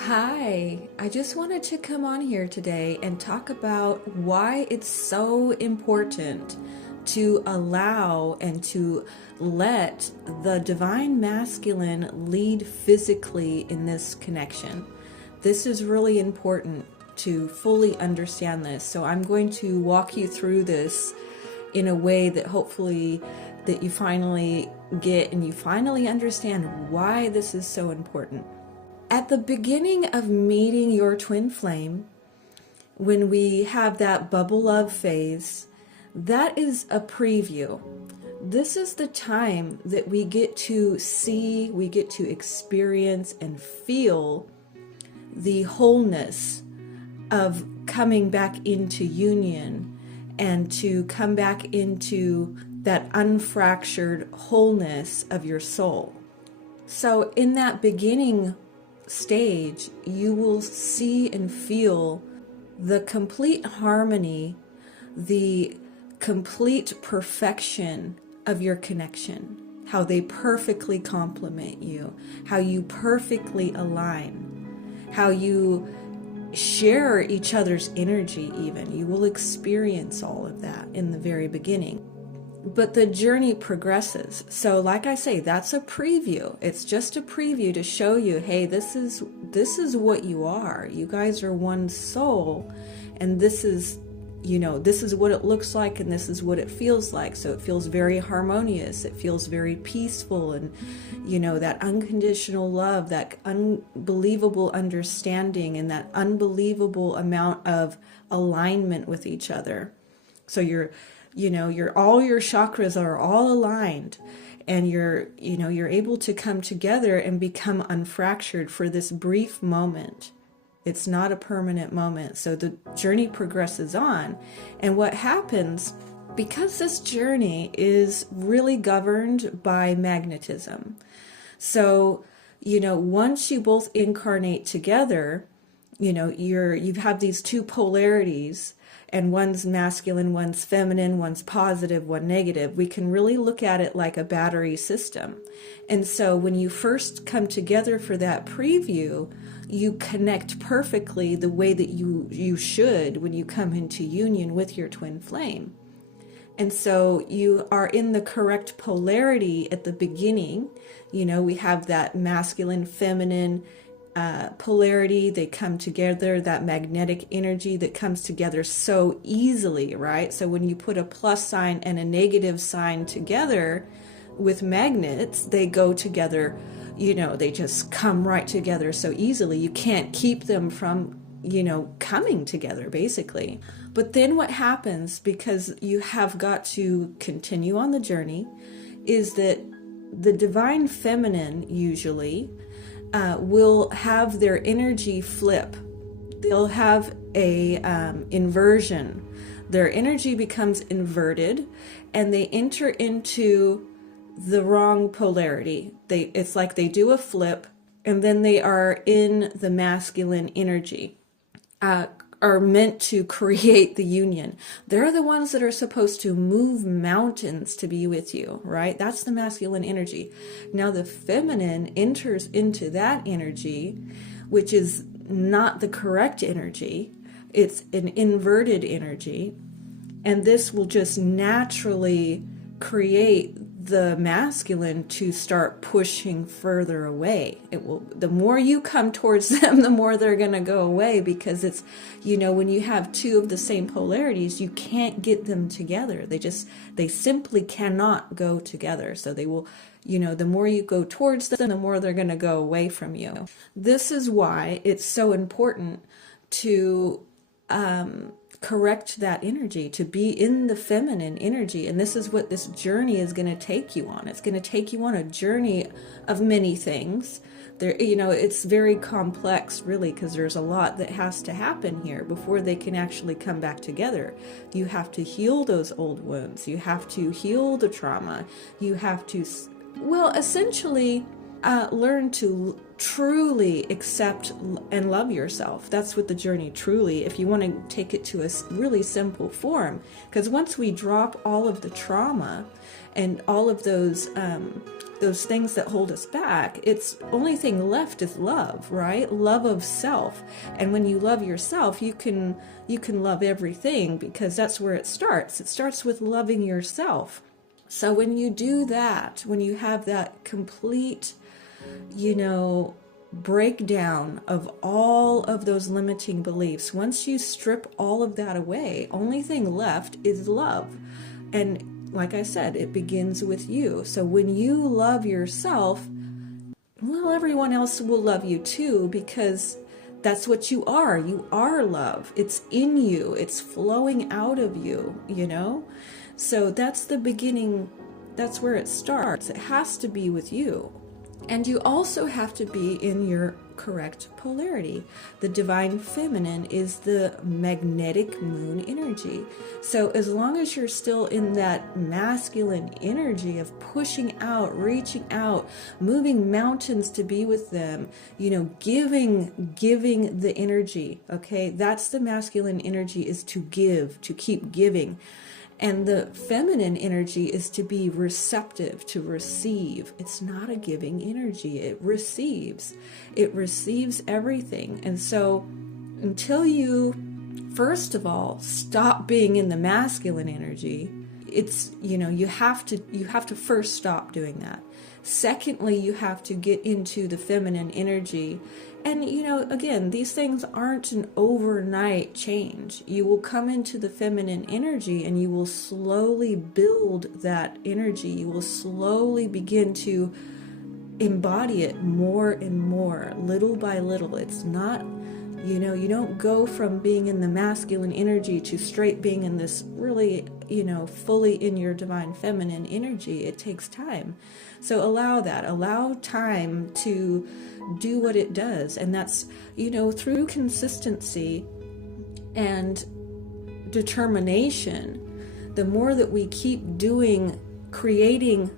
Hi, I just wanted to come on here today and talk about why it's so important to allow and to let the divine masculine lead physically in this connection. This is really important to fully understand this. So I'm going to walk you through this in a way that hopefully that you finally get and you finally understand why this is so important. At the beginning of meeting your twin flame, when we have that bubble love phase, that is a preview. This is the time that we get to see, we get to experience and feel the wholeness of coming back into union and to come back into that unfractured wholeness of your soul. So in that beginning stage, you will see and feel the complete harmony, the complete perfection of your connection, how they perfectly complement you, how you perfectly align, how you share each other's energy even. You will experience all of that in the very beginning. But the journey progresses. So like I say, that's a preview. It's just a preview to show you, hey, this is what you are. You guys are one soul, and this is what it looks like, and this is what it feels like. So it feels very harmonious. It feels very peaceful, and that unconditional love, that unbelievable understanding, and that unbelievable amount of alignment with each other. So all your chakras are all aligned, and you're able to come together and become unfractured for this brief moment. It's not a permanent moment. So the journey progresses on. And what happens, because this journey is really governed by magnetism. So, once you both incarnate together, you have these two polarities, and one's masculine, one's feminine, one's positive, one negative. We can really look at it like a battery system. And so when you first come together for that preview, you connect perfectly the way that you should when you come into union with your twin flame. And so you are in the correct polarity at the beginning. We have that masculine, feminine, polarity. They come together, that magnetic energy that comes together so easily, right? So when you put a plus sign and a negative sign together with magnets, they go together, they just come right together so easily. You can't keep them from, coming together, basically. But then what happens, because you have got to continue on the journey, is that the divine feminine usually will have their energy flip. They'll have a inversion. Their energy becomes inverted, and they enter into the wrong polarity. It's like they do a flip, and then they are in the masculine energy. Are meant to create the union. They're the ones that are supposed to move mountains to be with you, right? That's the masculine energy. Now the feminine enters into that energy, which is not the correct energy. It's an inverted energy. And this will just naturally create the masculine to start pushing further away. The more you come towards them, the more they're going to go away, because it's, when you have two of the same polarities, you can't get them together. They simply cannot go together. So they will, the more you go towards them, the more they're going to go away from you. This is why it's so important to, correct that energy, to be in the feminine energy. And this is what this journey is going to take you on. It's going to take you on a journey of many things. It's very complex, really, because there's a lot that has to happen here before they can actually come back together. You have to heal those old wounds. You have to heal the trauma. You have to, essentially, learn to truly accept and love yourself. That's what the journey truly, if you want to take it to a really simple form, because once we drop all of the trauma and all of those things that hold us back, it's only thing left is love, right? Love of self. And when you love yourself, you can love everything, because that's where it starts. It starts with loving yourself. So when you do that, when you have that complete, breakdown of all of those limiting beliefs, once you strip all of that away, only thing left is love. And like I said, it begins with you. So when you love yourself, well, everyone else will love you too, because that's what you are. You are love. It's in you. It's flowing out of you, So that's the beginning. That's where it starts. It has to be with you. And you also have to be in your correct polarity. The divine feminine is the magnetic moon energy. So as long as you're still in that masculine energy of pushing out, reaching out, moving mountains to be with them, giving the energy, okay? That's the masculine energy, is to give, to keep giving. And the feminine energy is to be receptive, to receive. It's not a giving energy. It receives. It receives everything. And so until you, first of all, stop being in the masculine energy, it's, you have to first stop doing that. Secondly, you have to get into the feminine energy. And, again, these things aren't an overnight change. You will come into the feminine energy and you will slowly build that energy. You will slowly begin to embody it more and more, little by little. It's not, you don't go from being in the masculine energy to straight being in this really, fully in your divine feminine energy. It takes time. So allow that. Allow time to do what it does. And that's, through consistency and determination, the more that we keep creating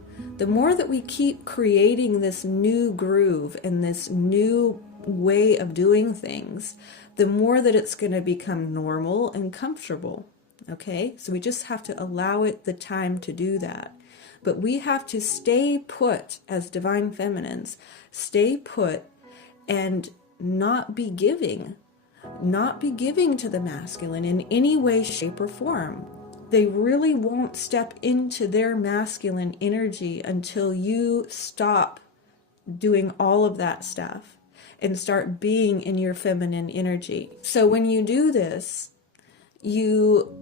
this new groove and this new way of doing things, the more that it's going to become normal and comfortable. Okay? So we just have to allow it the time to do that. But we have to stay put as divine feminines, stay put and not be giving to the masculine in any way, shape, or form. They really won't step into their masculine energy until you stop doing all of that stuff and start being in your feminine energy. So when you do this, you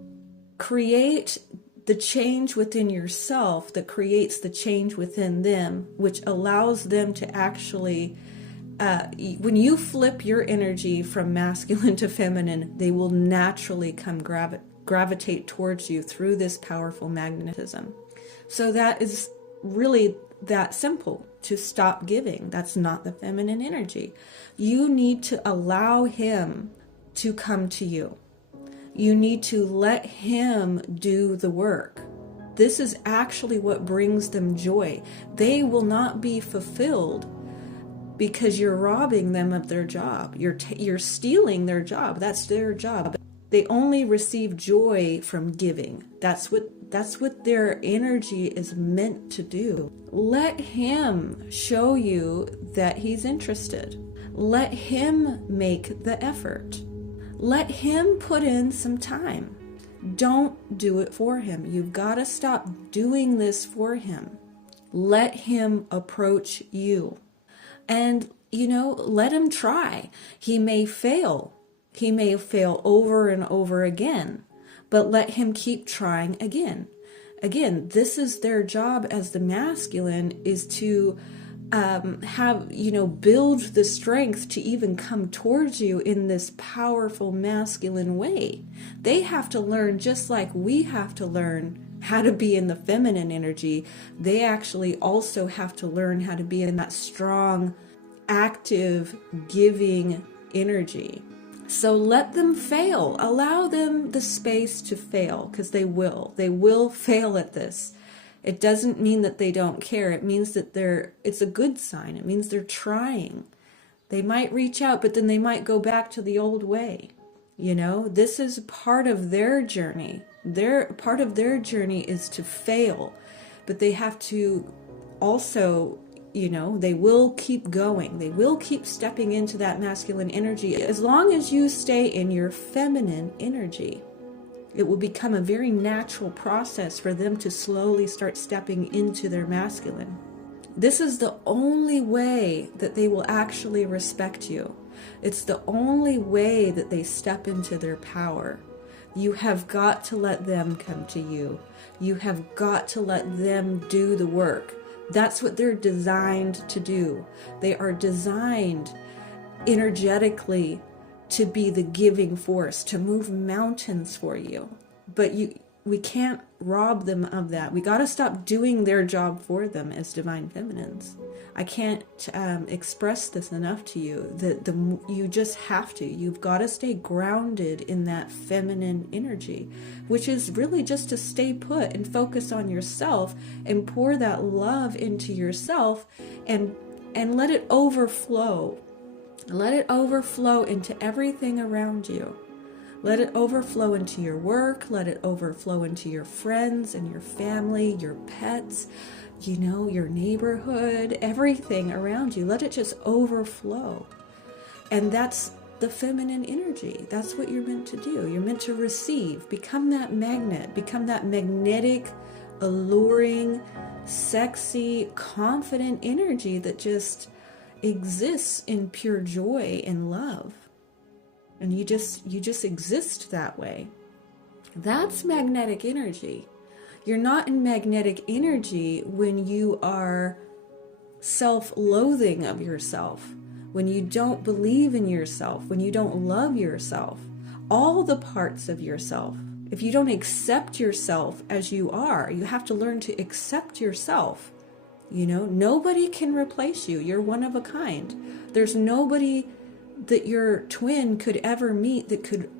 create the change within yourself that creates the change within them, which allows them to actually, when you flip your energy from masculine to feminine, they will naturally come gravitate towards you through this powerful magnetism. So that is really that simple, to stop giving. That's not the feminine energy. You need to allow him to come to you. You need to let him do the work. This is actually what brings them joy. They will not be fulfilled because you're robbing them of their job. You're stealing their job. That's their job. They only receive joy from giving. That's what their energy is meant to do. Let him show you that he's interested. Let him make the effort. Let him put in some time. Don't do it for him. You've got to stop doing this for him. Let him approach you. And, let him try. He may fail. He may fail over and over again. But let him keep trying again. Again, this is their job as the masculine, is to build the strength to even come towards you in this powerful masculine way. They have to learn, just like we have to learn how to be in the feminine energy. They actually also have to learn how to be in that strong, active, giving energy. So let them fail. Allow them the space to fail, because they will. They will fail at this. It doesn't mean that they don't care. It means that it's a good sign. It means they're trying. They might reach out, but then they might go back to the old way. This is part of their journey. Part of their journey is to fail, but they have to also, they will keep going. They will keep stepping into that masculine energy. As long as you stay in your feminine energy, it will become a very natural process for them to slowly start stepping into their masculine. This is the only way that they will actually respect you. It's the only way that they step into their power. You have got to let them come to you. You have got to let them do the work. That's what they're designed to do. They are designed energetically to be the giving force, to move mountains for you. But we can't rob them of that. We got to stop doing their job for them as divine feminines. I can't express this enough to you. You just have to. You've got to stay grounded in that feminine energy, which is really just to stay put and focus on yourself and pour that love into yourself and let it overflow. Let it overflow into everything around you. Let it overflow into your work. Let it overflow into your friends and your family, your pets, your neighborhood, everything around you. Let it just overflow. And that's the feminine energy. That's what you're meant to do. You're meant to receive. Become that magnet. Become that magnetic, alluring, sexy, confident energy that just exists in pure joy and love. And you just exist that way. That's magnetic energy. You're not in magnetic energy when you are self-loathing of yourself, when you don't believe in yourself, when you don't love yourself, all the parts of yourself. If you don't accept yourself as you are, you have to learn to accept yourself. Nobody can replace you. You're one of a kind. There's nobody that your twin could ever meet that could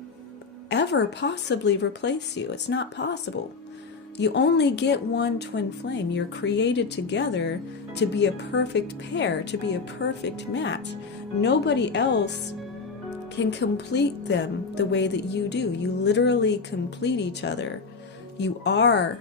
ever possibly replace you. It's not possible. You only get one twin flame. You're created together to be a perfect pair, to be a perfect match. Nobody else can complete them the way that you do. You literally complete each other. You are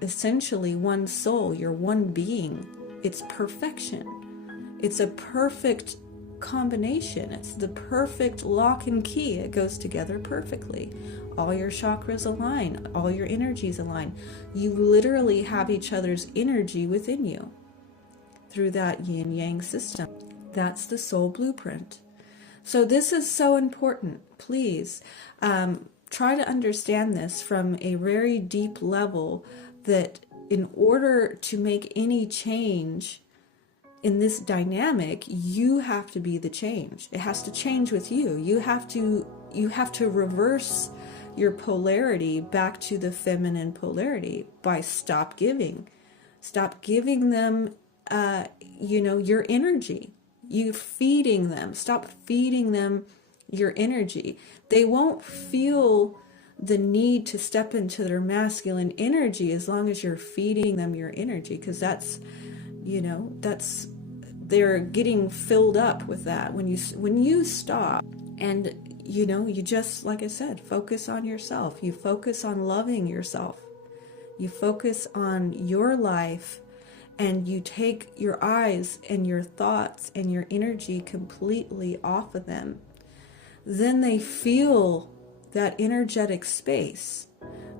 essentially one soul. You're one being. It's perfection. It's a perfect combination. It's the perfect lock and key. It goes together perfectly. All your chakras align. All your energies align. You literally have each other's energy within you through that yin-yang system. That's the soul blueprint. So this is so important. Please try to understand this from a very deep level, that in order to make any change in this dynamic, you have to be the change. It has to change with you. You have to reverse your polarity back to the feminine polarity by stop giving them your energy. You feeding them. Stop feeding them your energy. They won't feel the need to step into their masculine energy as long as you're feeding them your energy, because they're getting filled up with that. When you stop and you just, like I said, focus on yourself. You focus on loving yourself. You focus on your life, and you take your eyes and your thoughts and your energy completely off of them. Then they feel that energetic space.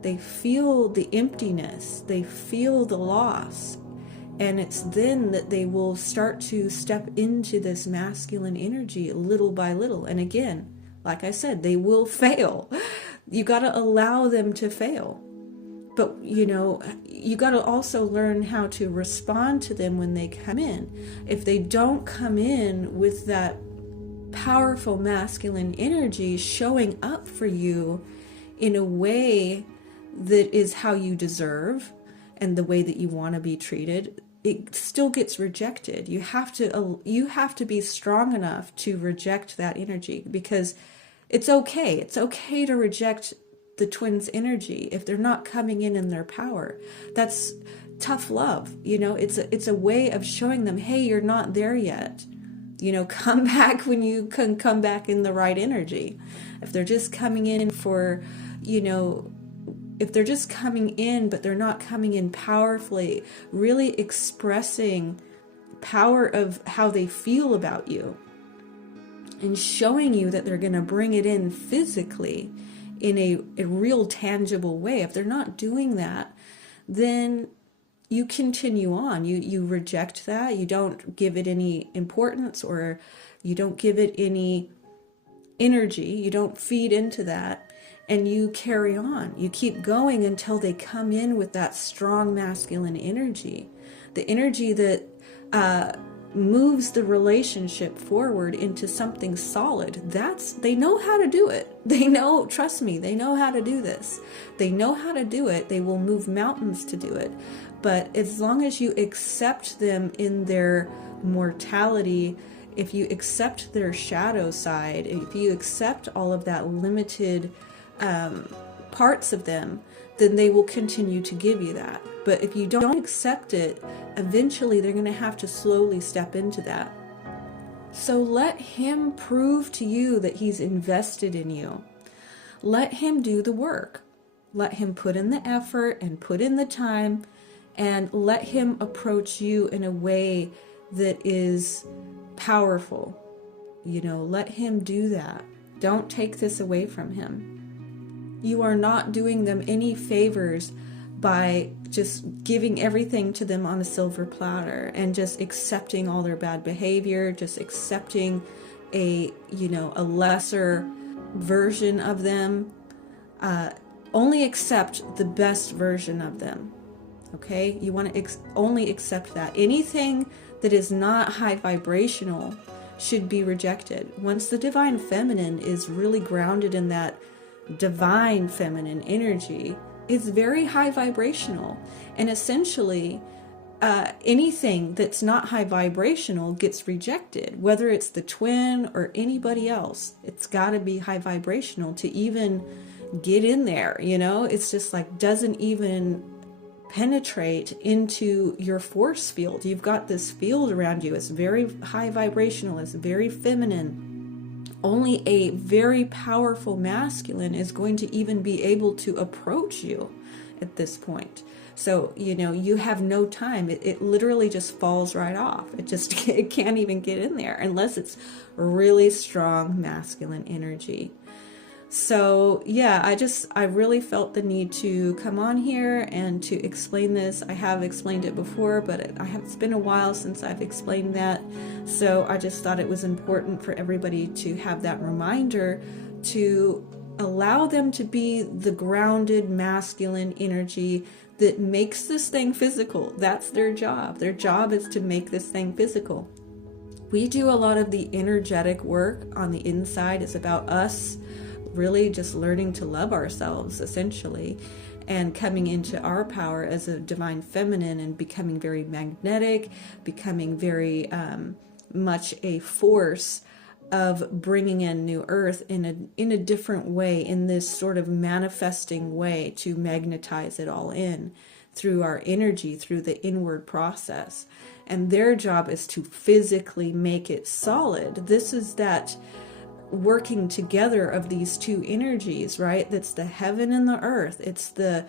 They feel the emptiness. They feel the loss. And it's then that they will start to step into this masculine energy little by little. And again, like I said, they will fail. You got to allow them to fail. But, you got to also learn how to respond to them when they come in. If they don't come in with that powerful masculine energy showing up for you in a way that is how you deserve and the way that you want to be treated, it still gets rejected. You have to be strong enough to reject that energy, because it's okay. It's okay to reject the twins' energy if they're not coming in their power. That's tough love. It's a way of showing them, hey, you're not there yet. Come back when you can come back in the right energy. If they're just coming in for, if they're just coming in, but they're not coming in powerfully, really expressing power of how they feel about you and showing you that they're going to bring it in physically in a real tangible way. If they're not doing that, then you continue on. You reject that. You don't give it any importance, or you don't give it any energy. You don't feed into that, and you carry on. You keep going until they come in with that strong masculine energy, the energy that moves the relationship forward into something solid. They know how to do it. They know, trust me, they know how to do this. They know how to do it. They will move mountains to do it. But as long as you accept them in their mortality, if you accept their shadow side, if you accept all of that limited parts of them, then they will continue to give you that. But if you don't accept it, eventually they're going to have to slowly step into that. So let him prove to you that he's invested in you. Let him do the work. Let him put in the effort and put in the time, and let him approach you in a way that is powerful. Let him do that. Don't take this away from him. You are not doing them any favors by just giving everything to them on a silver platter and just accepting all their bad behavior, just accepting a lesser version of them. Only accept the best version of them. Okay? You want to only accept that. Anything that is not high vibrational should be rejected. Once the divine feminine is really grounded in that divine feminine energy, it's very high vibrational. And essentially, anything that's not high vibrational gets rejected, whether it's the twin or anybody else. It's got to be high vibrational to even get in there. It's just like doesn't even penetrate into your force field. You've got this field around you. It's very high vibrational. It's very feminine. Only a very powerful masculine is going to even be able to approach you at this point. So, you have no time. It literally just falls right off. It can't even get in there unless it's really strong masculine energy. So yeah, I really felt the need to come on here and to explain this. I have explained it before, but it's been a while since I've explained that. So I just thought it was important for everybody to have that reminder to allow them to be the grounded masculine energy that makes this thing physical. That's their job. Their job is to make this thing physical. We do a lot of the energetic work on the inside. It's about us really just learning to love ourselves, essentially, and coming into our power as a divine feminine and becoming very magnetic, becoming very much a force of bringing in new earth in a different way, in this sort of manifesting way, to magnetize it all in through our energy, through the inward process. And their job is to physically make it solid. This is that working together of these two energies, right? That's the heaven and the earth. It's the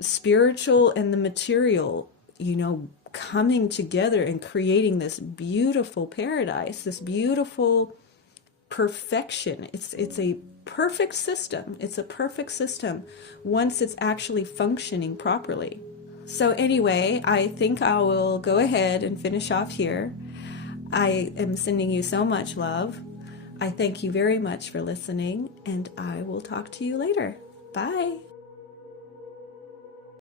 spiritual and the material, coming together and creating this beautiful paradise, this beautiful perfection. It's a perfect system. It's a perfect system once it's actually functioning properly. So anyway, I think I will go ahead and finish off here. I am sending you so much love. I thank you very much for listening, and I will talk to you later. Bye.